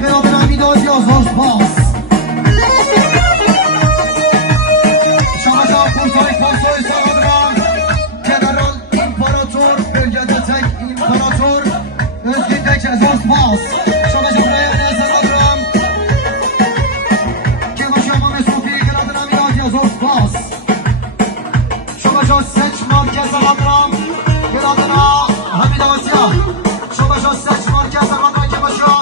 خیابون امیداد یا زوز باز شما جان پولتای پاسوی سالان جنرال ایمپاراتور بölgede tek imparator Özgün Tekçe زوز باز شما جان برای نزدادرم که با شما مسوفی خیابون امیداد یا زوز باز شما جان سچ مرکز آدرام خیابون امیداد یا شما جان سچ مرکز آدرام که با شما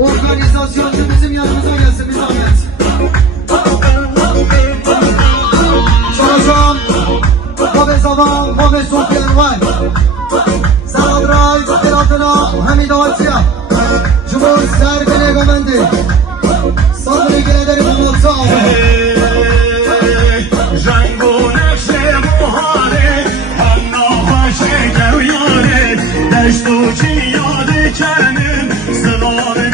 Organizasyoncu bizim yanımıza gelsin bir zahmet. Çalışan Kobe Zaman, Kobe Sofyan var. Sarabray, Beratına, Hamid Ağaçya. Cumhur Sergen Egemendi. Sadri Gilederi Bulmaz sağ olun. Jango Nekşe Muhane, Hanna Başe Gevyane, Deştu Çiyadı Kenim, Sıvarı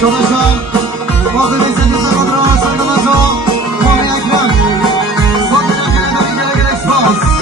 Çalışan Bakın izlediğiniz kadar sargılaşan Muhammed Ekrem Sadece Gilederi Gerek Spaz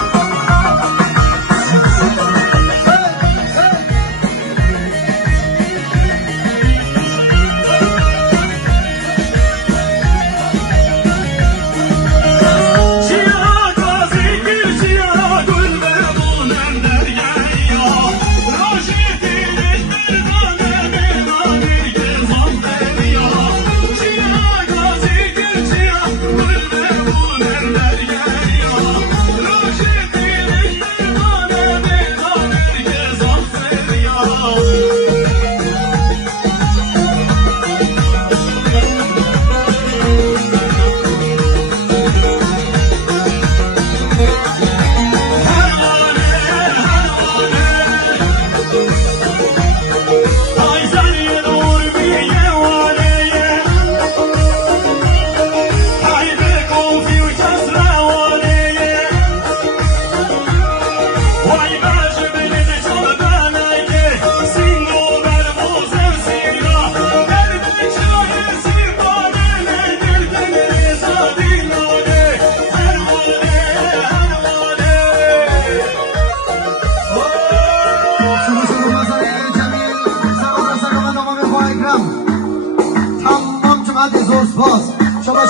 باز شما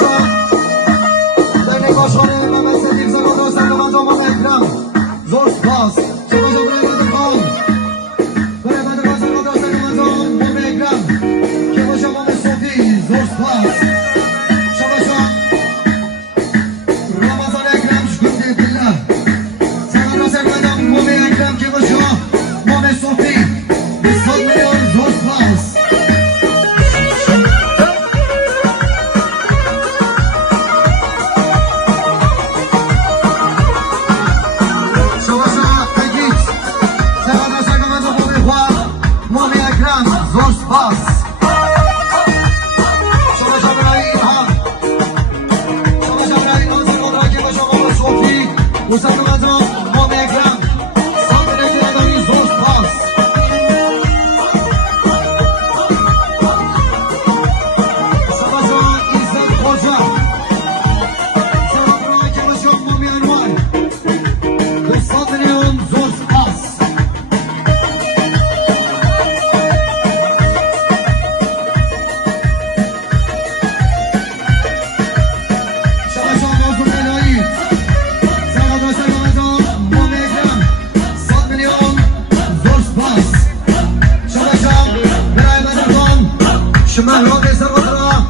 در نگاه شانه محمد صدیق زبان و سرگوان جامان اکرم زوز باز شما شمال رابي سر وطرا